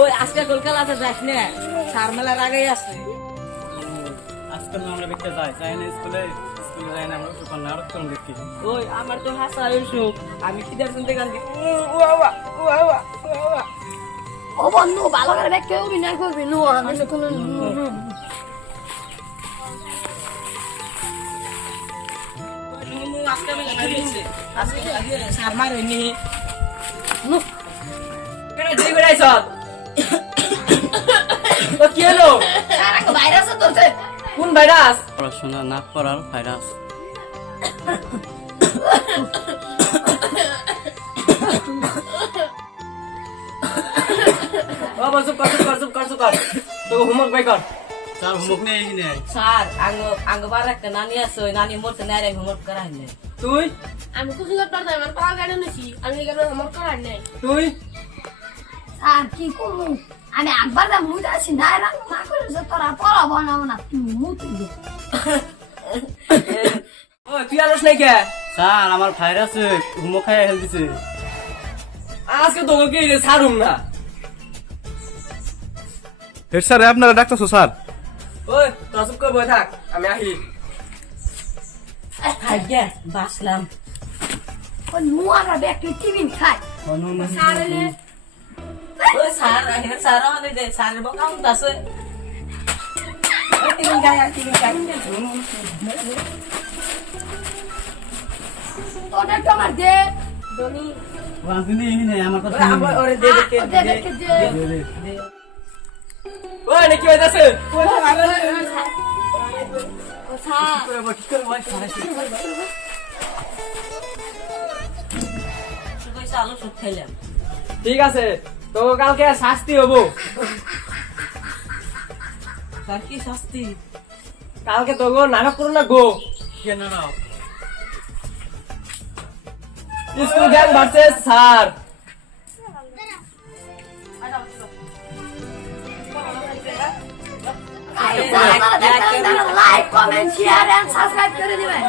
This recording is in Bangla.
ওই আজকে কলকাতাতে যাস না, সার মেলার আগেই আসছে। আজকাল আমরা দেখতে যাই না স্কুলে যাই না, আমরা সুপার নাটক তো দেখি। ওই আমার তো হাসা সুখ, আমি কিদার শুনতে গান দিই। ও বন্ধু ভালো করে দেখে অভিনয় করবি নো আমি কোনো আজকে মেলা লাগিয়েছে, আজকে লাগিয়ে সার মার হয়নি। কেন দেই বেড়াইছ? ও কি হলো? আর একটা ভাইরাস ধরছে। কোন ভাইরাস? পড়াশোনা না করার ভাইরাস। ও বল চুপ কর। তো হোমওয়ার্ক বাই কর। স্যার হোমওয়ার্ক নেই এখানে। স্যার আঙ্গ বার একটা নানি আছে, ওই নানি মরতে নাই রে, হোমওয়ার্ক করা হয়নি। তুই আমি তো সুযোগ করতে আমার পাওয়া গাড়ি নিছি আমি এখানে হোমওয়ার্ক করার নাই তুই স্যার কি করবো আমি একবার যা মুই আসি না না করে যে তোরা পড়াবো না তুই মুতি দে ও তুই আলোস নাই কে? স্যার আমার ভাইরাস হোমওয়ার্ক খাইয়া হেল দিছে। আজকে তোকে কি রে ছাড়ুম না। হেড স্যার আপনারা ডাকতেছো স্যার? ওই তোরা চুপ করে বসে থাক, আমি আসি। আজ্ঞা বাসলাম। ও নুয়ারা ব্যক্তি টিফিন খায় স্যার এলে ওই স্যার হেড স্যার আমাদের দে, স্যারের বকা উঠতে আছে। ওই টিফিন খাই। তোদের তো আমার দে দনি রাজনী এখানে আমার কথা ওই আমার ওরে দে দে দে দেখে দে ওই নাকি হইতাছে? ওই ও স্যার আলু সব খাইলাম। ঠিক আছে, তো কালকে শাস্তি হবো। তার কি শাস্তি? কালকে তো গো নাটক করো না গো। কেন নাও school gang versus sir. Like comment share and subscribe করে দিবেন